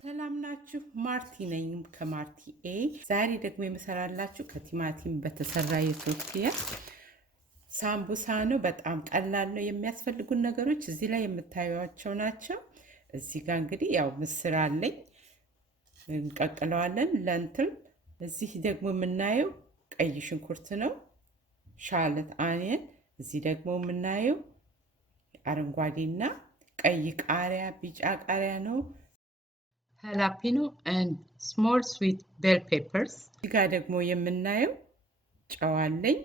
ሰላም ናችሁ? ማርቲ ነኝ ከማርቲ ኤ። ዛሬ ደግሞ የምሰራላችሁ ከቲማቲም በተሰራ የኢትዮጵያ ሳምቡሳ ነው። በጣም ቀላል ነው። የሚያስፈልጉን ነገሮች እዚህ ላይ የምታዩዋቸው ናቸው። እዚህ ጋር እንግዲህ ያው ምስር አለኝ፣ እንቀቅለዋለን። ለንትል እዚህ ደግሞ የምናየው ቀይ ሽንኩርት ነው፣ ሻለት አኒየን። እዚህ ደግሞ የምናየው አረንጓዴና ቀይ ቃሪያ፣ ቢጫ ቃሪያ ነው። jalapeno and small sweet bell peppers። እዚህ ጋር ደግሞ የምናየው ጨው አለኝ፣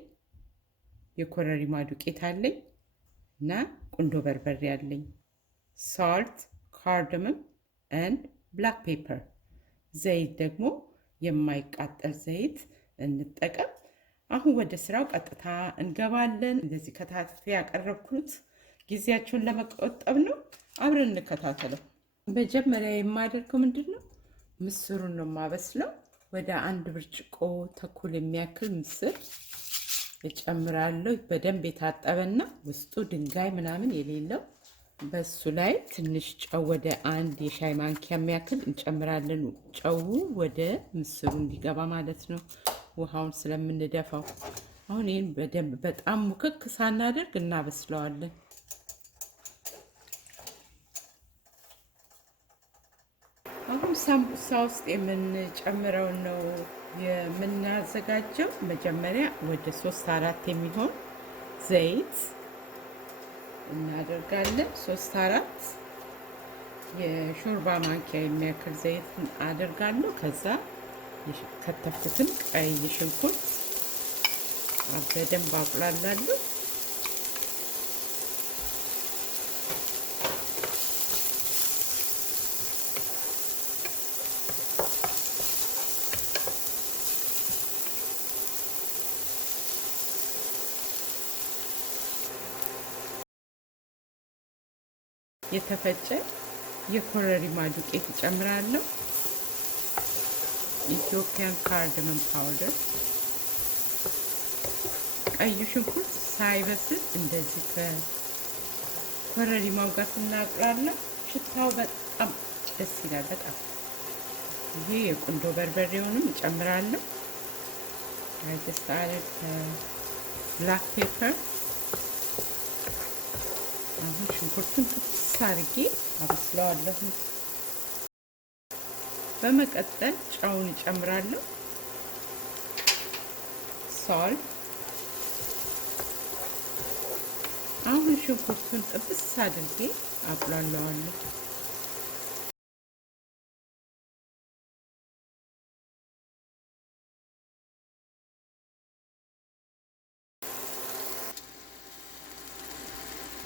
የኮረሪማ ዱቄት አለኝ እና ቁንዶ በርበሬ አለኝ። salt, cardamom and black pepper። ዘይት ደግሞ የማይቃጠል ዘይት እንጠቀም። አሁን ወደ ስራው ቀጥታ እንገባለን። እንደዚህ ከታትፌ ያቀረብኩት ጊዜያችሁን ለመቆጠብ ነው። አብረን እንከታተለው። መጀመሪያ የማደርገው ምንድነው ምስሩን ነው ማበስለው። ወደ 1 ብርጭቆ ተኩል የሚያክል ምስር እጨምራለሁ። በደንብ የታጠበና ውስጡ ድንጋይ ምናምን የሌለው። በሱ ላይ ትንሽ ጨው ወደ 1 የሻይ ማንኪያ የሚያክል እንጨምራለን። ጨው ወደ ምስሩ እንዲገባ ማለት ነው፣ ውሃውን ስለምንደፋው። አሁን ይሄን በደንብ በጣም ሙክክ ሳናደርግ እናበስለዋለን። አሁን ሳምቡሳ ውስጥ የምንጨምረው ነው የምናዘጋጀው። መጀመሪያ ወደ 3-4 የሚሆን ዘይት እናደርጋለን። 3-4 የሾርባ ማንኪያ የሚያክል ዘይት አደርጋለሁ። ከዛ ከተፍኩትን ቀይ ሽንኩርት በደንብ አቁላላለሁ። የተፈጨ የኮረሪማ ዱቄት እጨምራለሁ። ኢትዮጵያን ካርዳሞም ፓውደር። ቀይ ሽንኩርት ሳይበስል እንደዚህ ከኮረሪማው ጋር ስናቅላለን ሽታው በጣም ደስ ይላል። በጣም ይሄ የቁንዶ በርበሬውንም እጨምራለሁ። አይተስታለች ብላክ ፔፐር። አሁን ሽንኩርቱን አድርጌ አበስለዋለሁ። በመቀጠል ጨውን እጨምራለሁ። ሳልት። አሁን ሽንኩርቱን ጥብስ አድርጌ አቁላለዋለሁ።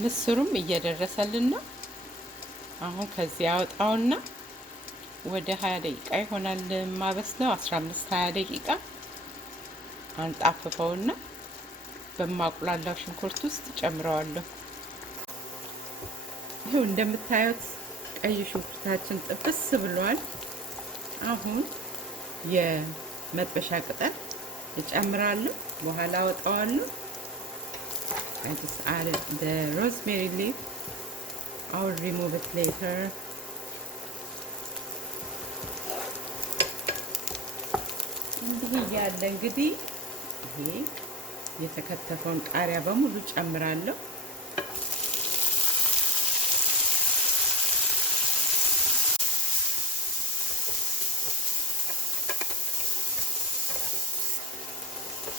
ምስሩም እየደረሰልን ነው። አሁን ከዚህ አወጣውና ወደ 20 ደቂቃ ይሆናል ማበስለው። 15-20 ደቂቃ አንጣፍፈውና በማቁላላው ሽንኩርት ውስጥ ጨምረዋለሁ። ይሄው እንደምታዩት ቀይ ሽንኩርታችን ጥብስ ብሏል። አሁን የመጥበሻ ቅጠል እጨምራለሁ። በኋላ አወጣዋለሁ። I just added the rosemary leaf. I will remove it later. እንዲህ ያለ እንግዲህ ይሄ የተከተፈውን ቃሪያ በሙሉ ጨምራለሁ።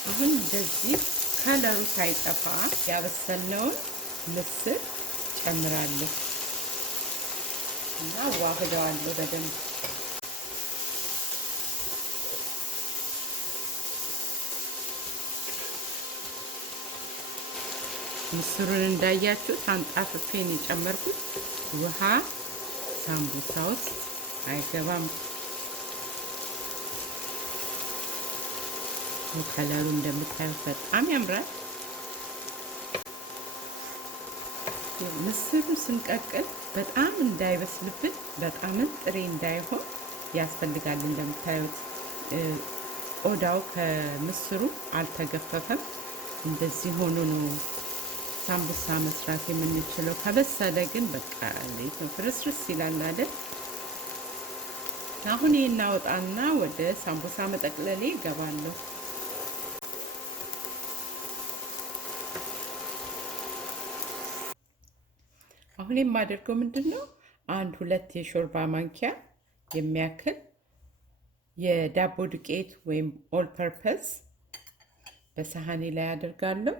አሁን እንደዚህ ከለሩ ሳይጠፋ ያበሰልነውን ምስር ጨምራለሁ እና ዋህደዋለሁ በደንብ። ምስሩን እንዳያችሁት አንጣፍፌን የጨመርኩት ውሃ ሳምቡሳ ውስጥ አይገባም። ከለሩ እንደምታዩት በጣም ያምራል። ምስሩ ስንቀቅል በጣም እንዳይበስልብን በጣም ጥሬ እንዳይሆን ያስፈልጋል። እንደምታዩት ቆዳው ከምስሩ አልተገፈፈም። እንደዚህ ሆኖ ነው ሳምቡሳ መስራት የምንችለው። ከበሰለ ግን በቃ ፍርስርስ ይላል አይደል? አሁን ይሄን እናወጣና ወደ ሳምቡሳ መጠቅለሌ ገባለሁ። አሁን የማደርገው ምንድነው? 1-2 የሾርባ ማንኪያ የሚያክል የዳቦ ዱቄት ወይም ኦል ፐርፐስ በሳህኔ ላይ አደርጋለሁ።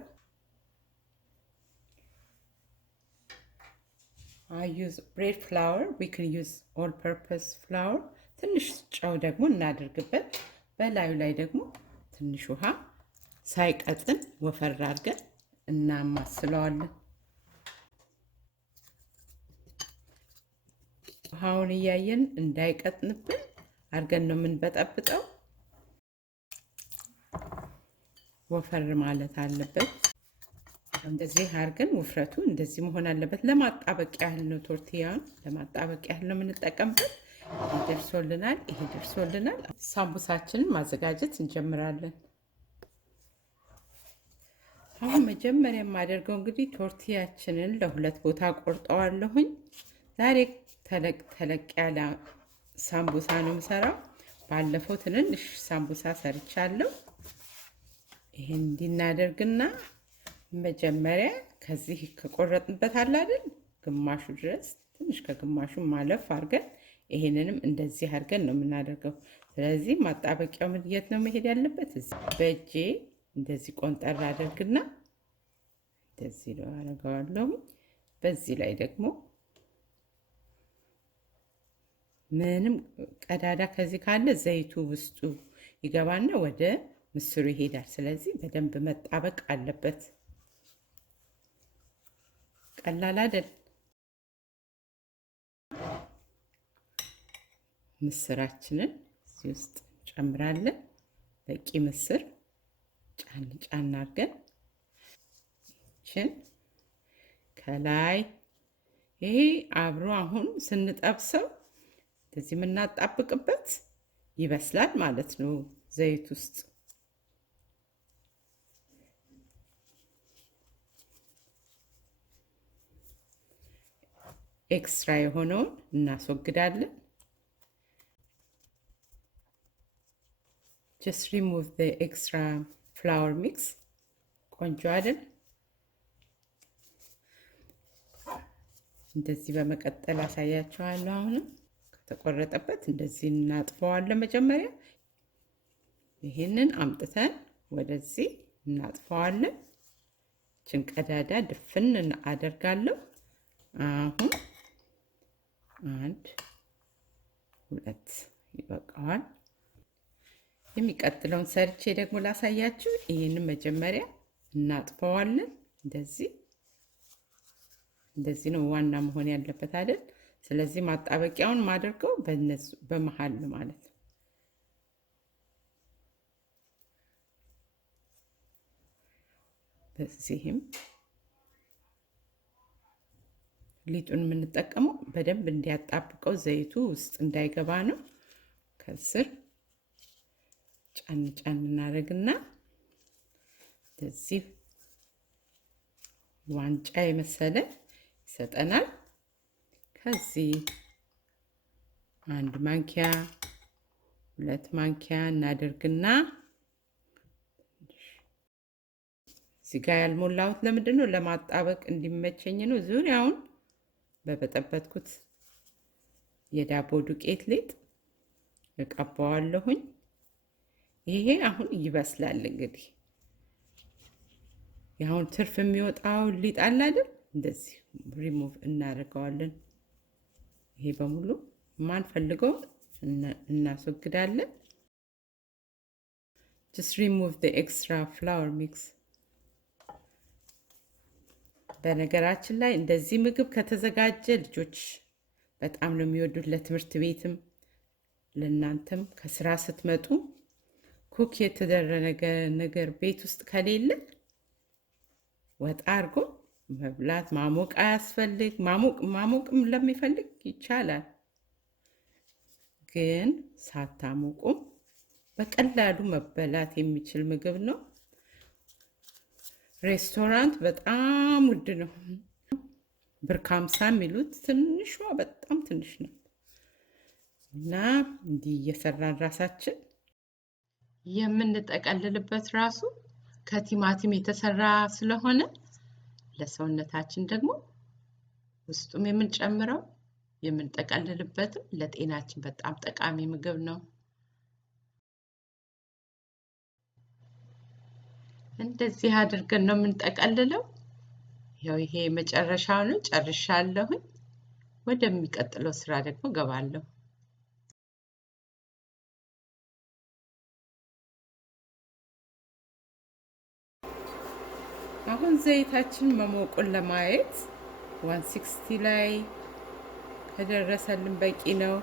I use bread flour. We can use all purpose flour. ትንሽ ጨው ደግሞ እናደርግበት። በላዩ ላይ ደግሞ ትንሽ ውሃ ሳይቀጥን ወፈር አድርገን እናማስለዋለን። ውሃውን እያየን እንዳይቀጥንብን አድርገን ነው የምንበጠብጠው። ወፈር ማለት አለበት። እንደዚህ አድርገን ውፍረቱ እንደዚህ መሆን አለበት። ለማጣበቅ ያህል ነው፣ ቶርቲያን ለማጣበቅ ያህል ነው የምንጠቀምበት። ይሄ ደርሶልናል። ሳምቡሳችንን ማዘጋጀት እንጀምራለን። አሁን መጀመሪያ የማደርገው እንግዲህ ቶርቲያችንን ለሁለት ቦታ ቆርጠዋለሁኝ። ዛሬ ተለቅ ያለ ሳምቡሳ ነው የምሰራው። ባለፈው ትንንሽ ሳምቡሳ ሰርቻለሁ። ይሄን እንዲናደርግና መጀመሪያ ከዚህ ከቆረጥንበት አለ አይደል ግማሹ ድረስ ትንሽ ከግማሹ ማለፍ አድርገን ይሄንንም እንደዚህ አድርገን ነው የምናደርገው። ስለዚህ ማጣበቂያው የት ነው መሄድ ያለበት? እዚህ በእጄ እንደዚህ ቆንጠር አድርግና እንደዚህ ነው አደርገዋለሁ። በዚህ ላይ ደግሞ ምንም ቀዳዳ ከዚህ ካለ ዘይቱ ውስጡ ይገባና ወደ ምስሩ ይሄዳል። ስለዚህ በደንብ መጣበቅ አለበት። ቀላል አይደል? ምስራችንን እዚህ ውስጥ ጨምራለን። በቂ ምስር ጫን ጫን አድርገን ከላይ ይሄ አብሮ አሁን ስንጠብሰው እንደዚህ የምናጣብቅበት ይበስላል ማለት ነው ዘይት ውስጥ። ኤክስትራ የሆነውን እናስወግዳለን። just remove the extra flour mix። ቆንጆ አይደል? እንደዚህ በመቀጠል አሳያችኋለሁ። አሁንም ከተቆረጠበት እንደዚህ እናጥፈዋለን። መጀመሪያ ይሄንን አምጥተን ወደዚህ እናጥፈዋለን። ችን ቀዳዳ ድፍን አደርጋለሁ። አሁን 1 2 ይበቃዋል። የሚቀጥለውን ሰርቼ ደግሞ ላሳያችሁ። ይሄንን መጀመሪያ እናጥፈዋለን። እንደዚህ ነው ዋና መሆን ያለበት አይደል? ስለዚህ ማጣበቂያውን ማድረገው በመሃል ማለት ነው። በዚህም ሊጡን የምንጠቀመው በደንብ እንዲያጣብቀው ዘይቱ ውስጥ እንዳይገባ ነው። ከስር ጫን ጫን እናደርግና እንደዚህ ዋንጫ የመሰለ ይሰጠናል። ከዚህ 1 ማንኪያ 2 ማንኪያ እናደርግና እዚህ ጋር ያልሞላሁት ለምንድን ነው? ለማጣበቅ እንዲመቸኝ ነው። ዙሪያውን በበጠበጥኩት የዳቦ ዱቄት ሊጥ እቀባዋለሁኝ። ይሄ አሁን ይበስላል። እንግዲህ ያሁን ትርፍ የሚወጣው ሊጥ አለ አይደል? እንደዚህ ሪሙቭ እናደርገዋለን። ይሄ በሙሉ ማንፈልገው እናስወግዳለን። just remove the extra flour mix። በነገራችን ላይ እንደዚህ ምግብ ከተዘጋጀ ልጆች በጣም ነው የሚወዱት። ለትምህርት ቤትም ለእናንተም ከስራ ስትመጡ ኩክ የተደረገ ነገር ቤት ውስጥ ከሌለ ወጣ አድርጎ መብላት። ማሞቅ አያስፈልግ። ማሞቅም ለሚፈልግ ይቻላል፣ ግን ሳታሞቁ በቀላሉ መበላት የሚችል ምግብ ነው። ሬስቶራንት በጣም ውድ ነው። ብር ከ50 የሚሉት ትንሿ በጣም ትንሽ ነው። እና እንዲህ እየሰራን ራሳችን የምንጠቀልልበት ራሱ ከቲማቲም የተሰራ ስለሆነ ለሰውነታችን ደግሞ ውስጡም የምንጨምረው የምንጠቀልልበትም ለጤናችን በጣም ጠቃሚ ምግብ ነው። እንደዚህ አድርገን ነው የምንጠቀልለው። ያው ይሄ መጨረሻው ነው። ጨርሻለሁ። ወደሚቀጥለው ስራ ደግሞ ገባለሁ። አሁን ዘይታችን መሞቁን ለማየት 160 ላይ ከደረሰልን በቂ ነው።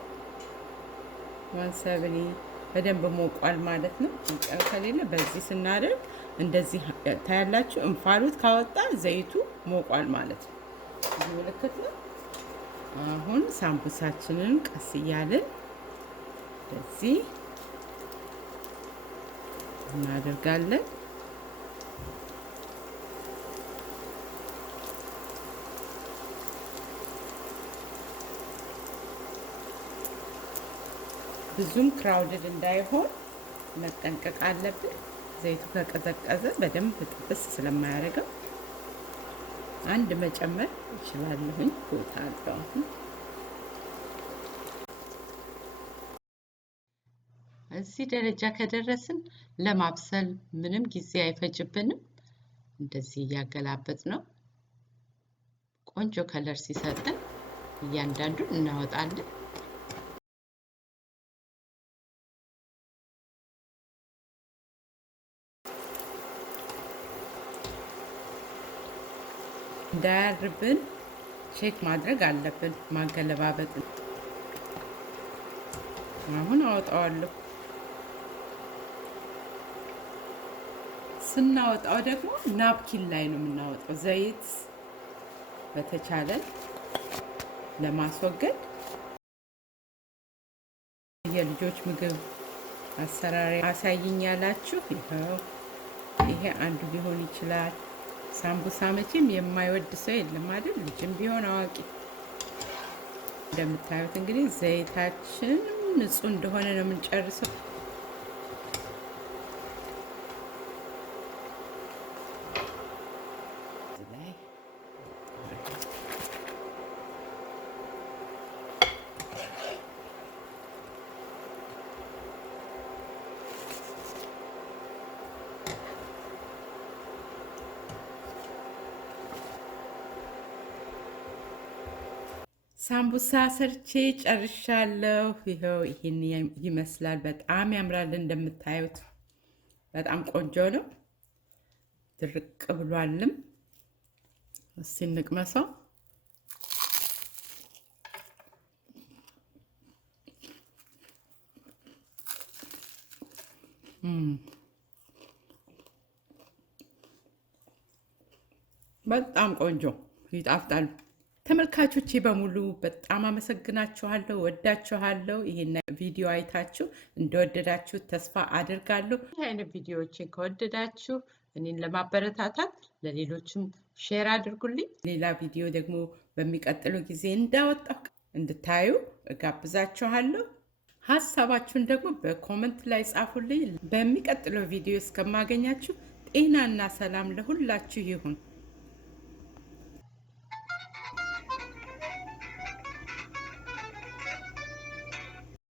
170 በደንብ ሞቋል ማለት ነው። እንጨት ከሌለ በዚህ ስናደርግ እንደዚህ ታያላችሁ። እንፋሎት ካወጣ ዘይቱ ሞቋል ማለት ነው። እዚህ ምልክት ነው። አሁን ሳምቡሳችንን ቀስ እያልን እንደዚህ እናደርጋለን። ብዙም ክራውድድ እንዳይሆን መጠንቀቅ አለብን። ዘይቱ ከቀዘቀዘ በደንብ ጥብስ ስለማያደርገው አንድ መጨመር እችላለሁኝ። ቦታ አለው። እዚህ ደረጃ ከደረስን ለማብሰል ምንም ጊዜ አይፈጅብንም። እንደዚህ እያገላበጥ ነው ቆንጆ ከለር ሲሰጠን እያንዳንዱን እናወጣለን። እንዳያርብን ቼክ ማድረግ አለብን። ማገለባበጥ። አሁን አወጣዋለሁ። ስናወጣው ደግሞ ናፕኪን ላይ ነው የምናወጣው። ዘይት በተቻለ ለማስወገድ የልጆች ምግብ አሰራር አሳይኛላችሁ። ይሄ አንዱ ሊሆን ይችላል። ሳምቡሳ መቼም የማይወድ ሰው የለም አይደል? ልጅም ቢሆን አዋቂ። እንደምታዩት እንግዲህ ዘይታችን ንጹህ እንደሆነ ነው የምንጨርሰው። ሳምቡሳ ሰርቼ ጨርሻለሁ። ይሄው ይሄን ይመስላል። በጣም ያምራል። እንደምታዩት በጣም ቆንጆ ነው። ድርቅ ብሏልም። እስቲ እንቅመሰው። በጣም ቆንጆ ይጣፍጣል። ተመልካቾቼ በሙሉ በጣም አመሰግናችኋለሁ፣ ወዳችኋለሁ። ይሄን ቪዲዮ አይታችሁ እንደወደዳችሁ ተስፋ አድርጋለሁ። ይህ አይነት ቪዲዮዎችን ከወደዳችሁ እኔን ለማበረታታት ለሌሎችም ሼር አድርጉልኝ። ሌላ ቪዲዮ ደግሞ በሚቀጥለው ጊዜ እንዳወጣሁ እንድታዩ እጋብዛችኋለሁ። ሀሳባችሁን ደግሞ በኮመንት ላይ ጻፉልኝ። በሚቀጥለው ቪዲዮ እስከማገኛችሁ ጤናና ሰላም ለሁላችሁ ይሁን።